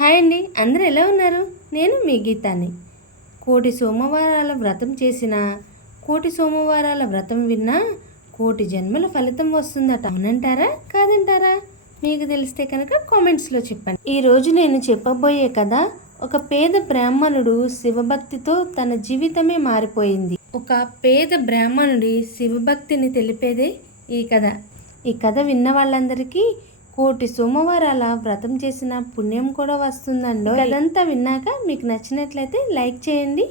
Hi అండి అందరూ ఎలా ఉన్నారు? నేను మీ గీతాన్ని కోటి సోమవారాల వ్రతం చేసిన కోటి సోమవారాల వ్రతం విన్నా కోటి జన్మల ఫలితం వస్తుందట. అవునంటారా? కాదంటారా? మీకు తెలిస్తే కనుక కామెంట్స్లో చెప్పండి. ఈరోజు నేను చెప్పబోయే కథ ఒక పేద బ్రాహ్మణుడు శివభక్తితో తన జీవితమే మారిపోయింది. ఒక పేద బ్రాహ్మణుడి శివభక్తిని తెలిపేదే ఈ కథ. ఈ కథ విన్న వాళ్ళందరికీ కోటి సోమవారాల వ్రతం చేసిన పుణ్యం కూడా వస్తుందండో. అదంతా విన్నాక మీకు నచ్చినట్లయితే లైక్ చేయండి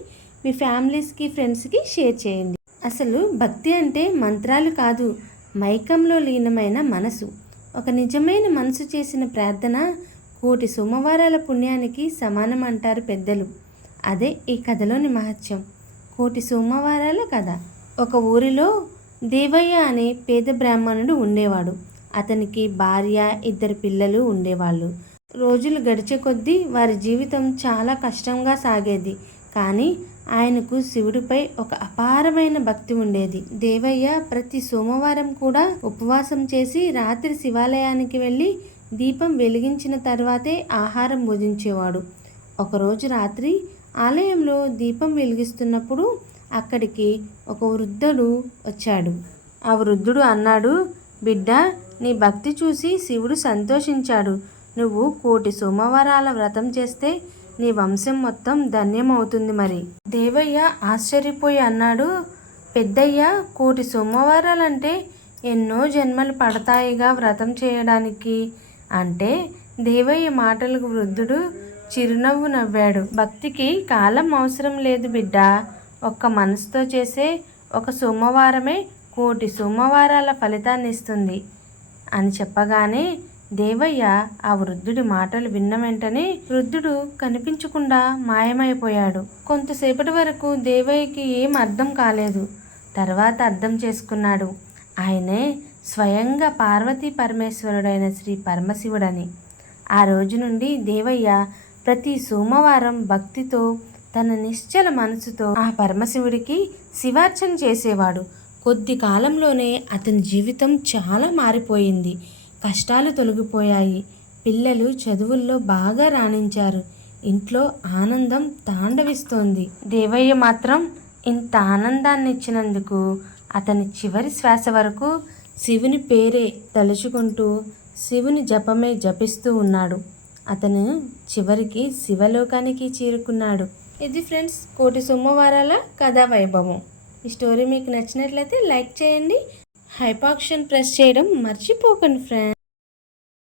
మీ ఫ్యామిలీస్కి ఫ్రెండ్స్కి షేర్ చేయండి. అసలు భక్తి అంటే మంత్రాలు కాదు మైకంలో లీనమైన మనసు. ఒక నిజమైన మనసు చేసిన ప్రార్థన కోటి సోమవారాల పుణ్యానికి సమానం అంటారు పెద్దలు. అదే ఈ కథలోని మహత్యం. కోటి సోమవారాల కథ. ఒక ఊరిలో దేవయ్య అనే పేద బ్రాహ్మణుడు ఉండేవాడు. అతనికి భార్య ఇద్దరు పిల్లలు ఉండేవాళ్ళు. రోజులు గడిచే కొద్దీ వారి జీవితం చాలా కష్టంగా సాగేది. కానీ ఆయనకు శివుడిపై ఒక అపారమైన భక్తి ఉండేది. దేవయ్య ప్రతి సోమవారం కూడా ఉపవాసం చేసి రాత్రి శివాలయానికి వెళ్ళి దీపం వెలిగించిన తర్వాతే ఆహారం భుజించేవాడు. ఒకరోజు రాత్రి ఆలయంలో దీపం వెలిగిస్తున్నప్పుడు అక్కడికి ఒక వృద్ధుడు వచ్చాడు. ఆ వృద్ధుడు అన్నాడు బిడ్డ నీ భక్తి చూసి శివుడు సంతోషించాడు. నువ్వు కోటి సోమవారాల వ్రతం చేస్తే నీ వంశం మొత్తం ధన్యమవుతుంది మరి. దేవయ్య ఆశ్చర్యపోయి అన్నాడు. పెద్దయ్య కోటి సోమవారాలంటే ఎన్నో జన్మలు పడతాయిగా వ్రతం చేయడానికి అంటే దేవయ్య మాటలకు వృద్ధుడు చిరునవ్వు నవ్వాడు. భక్తికి కాలం అవసరం లేదు బిడ్డ. ఒక్క మనసుతో చేసే ఒక సోమవారమే కోటి సోమవారాల ఫలితాన్ని ఇస్తుంది అని చెప్పగానే దేవయ్య ఆ వృద్ధుడి మాటలు విన్న వెంటనే వృద్ధుడు కనిపించకుండా మాయమైపోయాడు. కొంతసేపటి వరకు దేవయ్యకి ఏం అర్థం కాలేదు. తర్వాత అర్థం చేసుకున్నాడు. ఆయనే స్వయంగా పార్వతీ పరమేశ్వరుడైన శ్రీ పరమశివుడని. ఆ రోజు నుండి దేవయ్య ప్రతి సోమవారం భక్తితో తన నిశ్చల మనసుతో ఆ పరమశివుడికి శివార్చన చేసేవాడు. కొద్ది కాలంలోనే అతని జీవితం చాలా మారిపోయింది. కష్టాలు తొలగిపోయాయి. పిల్లలు చదువుల్లో బాగా రాణించారు. ఇంట్లో ఆనందం తాండవిస్తోంది. దేవయ్య మాత్రం ఇంత ఆనందాన్ని ఇచ్చినందుకు అతని చివరి శ్వాస వరకు శివుని పేరే తలుచుకుంటూ శివుని జపమే జపిస్తూ ఉన్నాడు. అతను చివరికి శివలోకానికి చేరుకున్నాడు. ఇది ఫ్రెండ్స్ కోటి సోమవారాల కథా వైభవం. ఈ స్టోరీ మీకు నచ్చినట్లయితే లైక్ చేయండి. హైపాక్షన్ ప్రెస్ చేయడం మర్చిపోకండి ఫ్రెండ్స్.